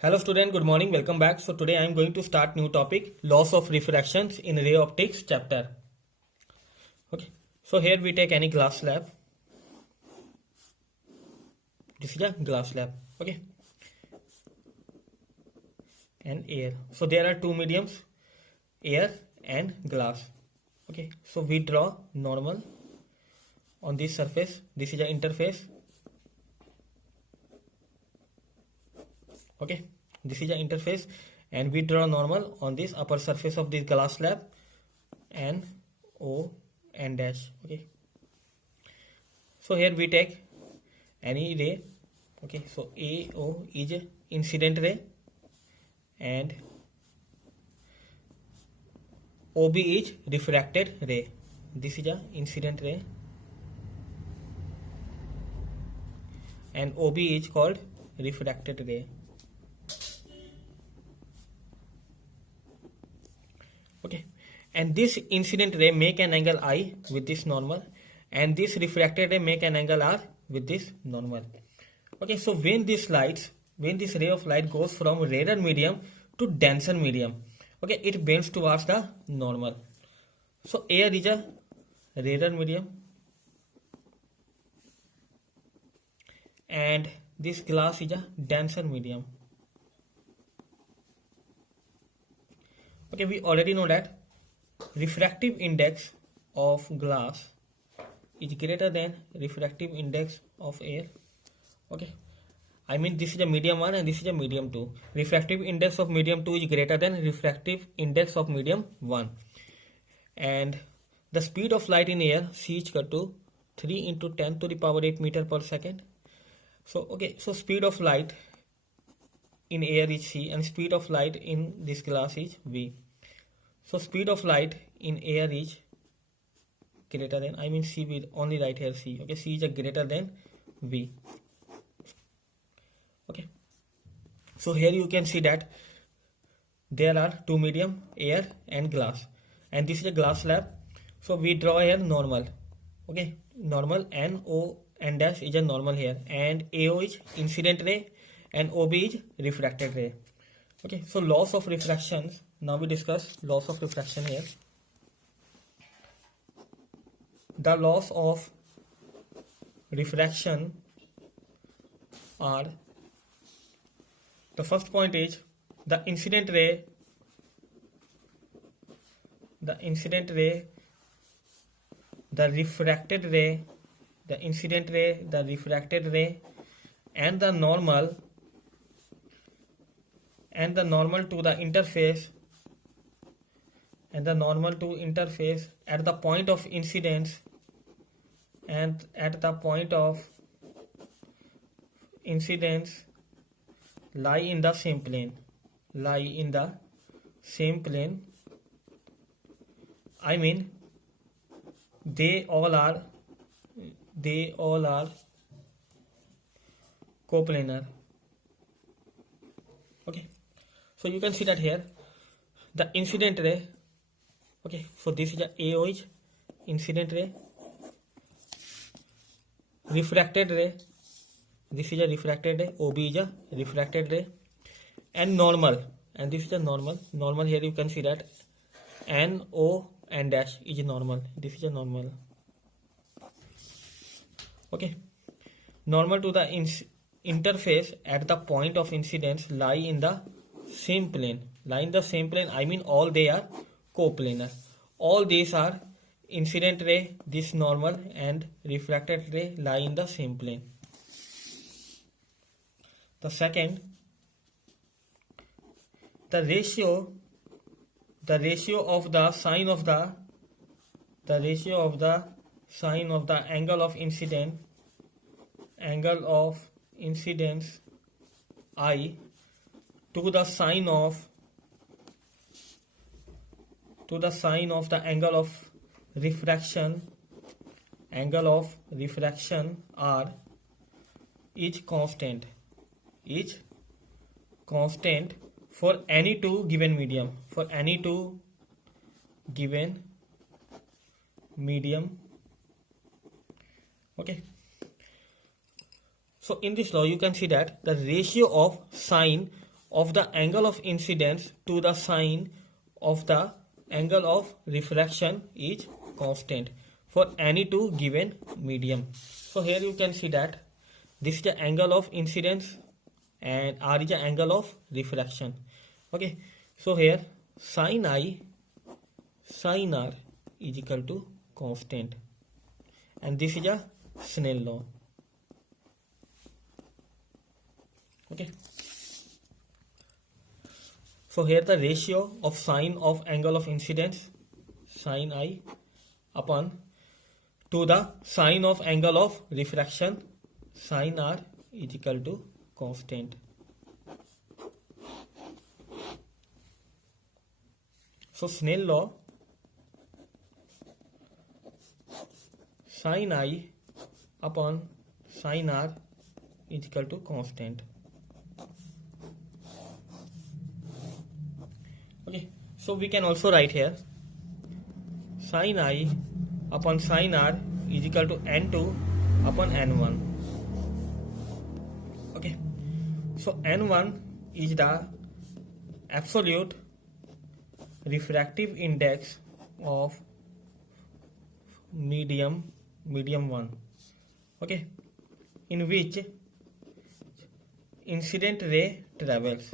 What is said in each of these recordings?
Hello student, good morning, welcome back. So today I am going to start new topic, loss of refractions in ray optics chapter. Okay, so here we take any glass slab. This is a glass slab, okay, and air. So there are two mediums, air and glass. Okay, so we draw normal on this surface. This is the interface. Okay, this is the interface, and we draw normal on this upper surface of this glass slab, and O and dash. Okay, so here we take any ray. Okay, so AO is a incident ray and OB is refracted ray. This is a incident ray and OB is called refracted ray. Okay, and this incident ray make an angle I with this normal, and this refracted ray make an angle R with this normal. Okay, so when this ray of light goes from rarer medium to denser medium, okay, it bends towards the normal. So air is a rarer medium and this glass is a denser medium. Okay, we already know that refractive index of glass is greater than refractive index of air. Okay, I mean this is a medium 1 and this is a medium 2. Refractive index of medium 2 is greater than refractive index of medium 1. And the speed of light in air c is equal to 3 into 10 to the power 8 meter per second. So okay, so speed of light in air is c and speed of light in this glass is v. So speed of light in air is greater than, I mean c, will only write here c. Okay, c is a greater than v. Okay, so here you can see that there are two medium, air and glass, and this is a glass slab. So we draw here normal. Okay, normal, NO and dash is a normal here, and AO is incident ray and OB is refracted ray. Okay, so loss of refractions. Now we discuss loss of refraction here. The loss of refraction are, the first point is the incident ray, the refracted ray, the incident ray, the refracted ray, and the normal to the interface, and the normal to interface at the point of incidence, and at the point of incidence lie in the same plane, I mean they all are coplanar. Okay, so you can see that here the incident ray. Okay, so this is a AO is incident ray, refracted ray, this is a refracted ray, OB is a refracted ray, and normal, and this is a normal here you can see that NO and dash is normal, this is a normal. Okay, normal to the interface at the point of incidence lie in the same plane, I mean all they are coplanar. All these are incident ray, this normal and refracted ray lie in the same plane. The second, the ratio of the sine of the angle of incidence I to the sine of the angle of refraction R is constant for any two given medium, Okay, so in this law you can see that the ratio of sine of the angle of incidence to the sine of the angle of refraction is constant for any two given medium. So here you can see that this is the angle of incidence and R is the angle of refraction. Okay, so here sin I sin R is equal to constant, and this is a Snell law. Okay, so here the ratio of sine of angle of incidence sin I upon to the sine of angle of refraction sin R is equal to constant. So Snell law, sin I upon sin R is equal to constant. Okay, so we can also write here sin I upon sin R is equal to n2 upon n1. Okay, so n1 is the absolute refractive index of medium 1, okay, in which incident ray travels,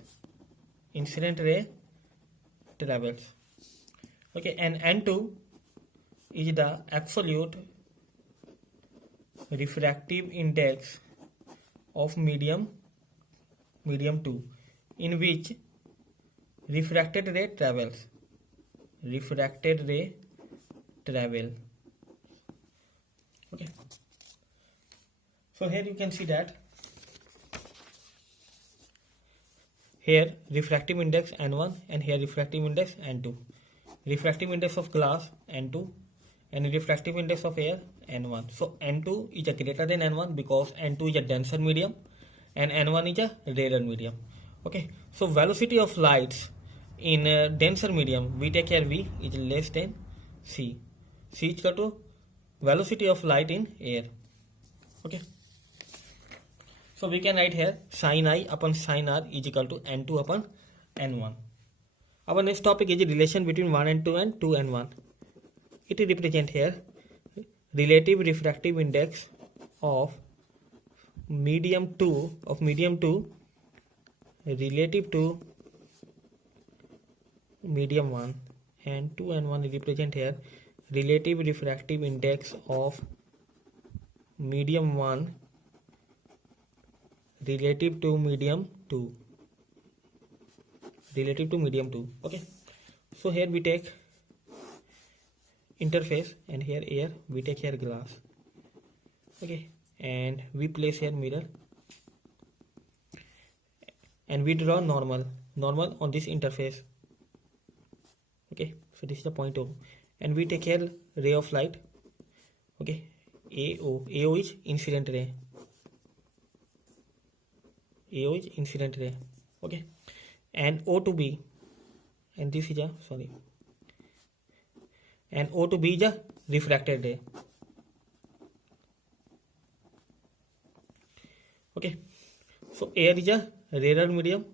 okay, and n2 is the absolute refractive index of medium 2, in which refracted ray travels. Okay, so here you can see that here refractive index n1 and here refractive index n2, refractive index of glass n2 and refractive index of air n1. So n2 is a greater than n1 because n2 is a denser medium and n1 is a rarer medium. Okay, so velocity of lights in a denser medium, we take here v is less than c. C is equal to velocity of light in air. Okay, so we can write here sin I upon sin R is equal to n2 upon n1. Our next topic is the relation between 1 and 2 and 2 and 1. It represents here relative refractive index of medium 2 relative to medium 1, and 2 and 1 represent here relative refractive index of medium 1 relative to medium 2. Okay, so here we take interface and here air, we take here glass. Okay, and we place here mirror and we draw normal on this interface. Okay, so this is the point O, and we take here ray of light. Okay, AO is incident ray. Okay, and O to B, and this is and O to B is a refracted ray. Okay, so air is a rarer medium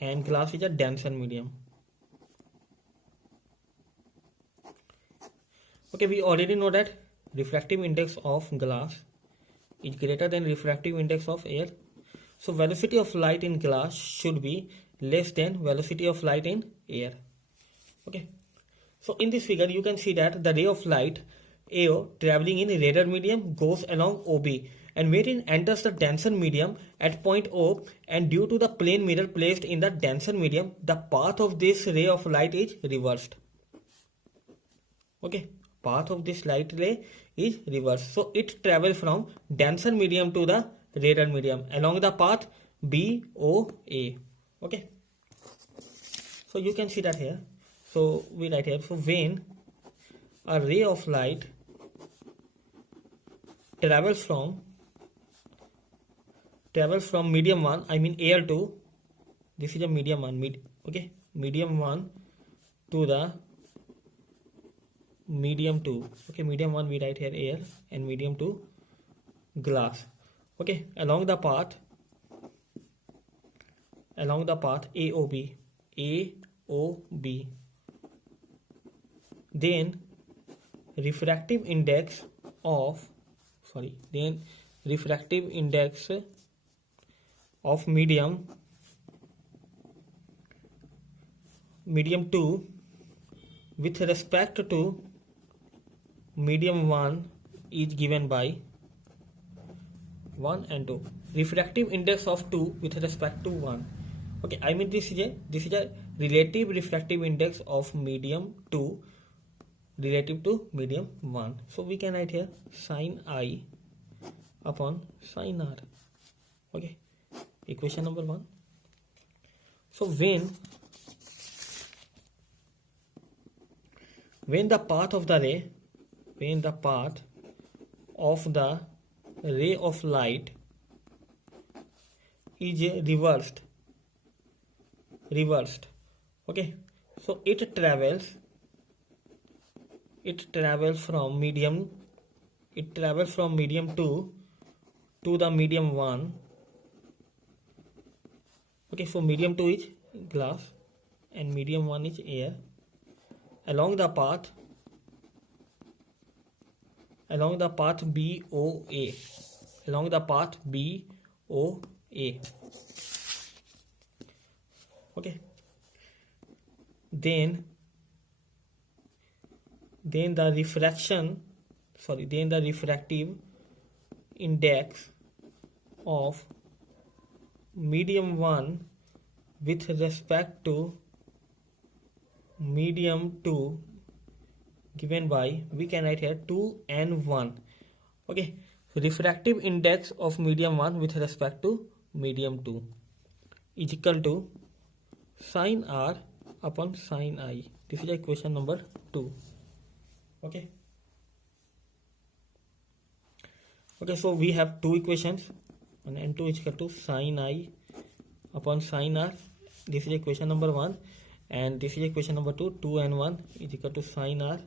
and glass is a denser medium. Okay, we already know that refractive index of glass is greater than refractive index of air. So velocity of light in glass should be less than velocity of light in air. Okay, so in this figure you can see that the ray of light AO traveling in rarer medium goes along OB, and wherein enters the denser medium at point O, and due to the plane mirror placed in the denser medium, the path of this ray of light is reversed. Okay, path of this light ray is reversed, so it travels from denser medium to the rarer medium along the path BOA. Okay, so you can see that here. So we write here, so when a ray of light travels from medium 1, I mean air to, this is a medium 1, okay, medium 1 to the medium 2. Okay, medium 1 we write here air and medium 2 glass. Okay, along the path along the path AOB, then refractive index of medium 2 with respect to medium 1 is given by 1 and 2. Refractive index of 2 with respect to 1. Okay, I mean this is a relative refractive index of medium 2 relative to medium 1. So we can write here sin I upon sin R. Okay, equation number 1. So when the path of the ray of light is reversed, okay, so it travels from medium 2 to the medium 1. Okay, so medium 2 is glass and medium 1 is air. Along the path BOA. Okay. Then the refractive index of medium 1 with respect to medium 2 given by, we can write here 2 and 1. Okay, so refractive index of medium 1 with respect to medium 2 is equal to sin R upon sin I. This is equation number 2. Okay, so we have two equations. One and 2 is equal to sin I upon sin R. This is equation number 1. And this is equation number 2. 2 and 1 is equal to sin R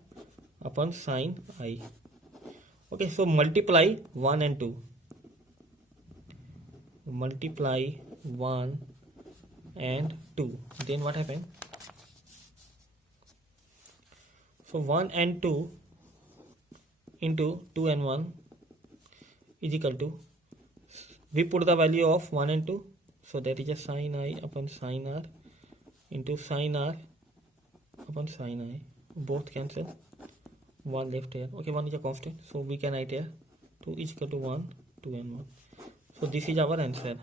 upon sin I. Okay, so multiply 1 and 2. Multiply 1 and 2. Then what happened? So 1 and 2 into 2 and 1 is equal to, we put the value of 1 and 2. So that is a sin I upon sin R into sin R upon sin I. Both cancel. 1 left here. Okay, 1 is a constant. So we can write here 2 is equal to 1, 2 and 1. So this is our answer.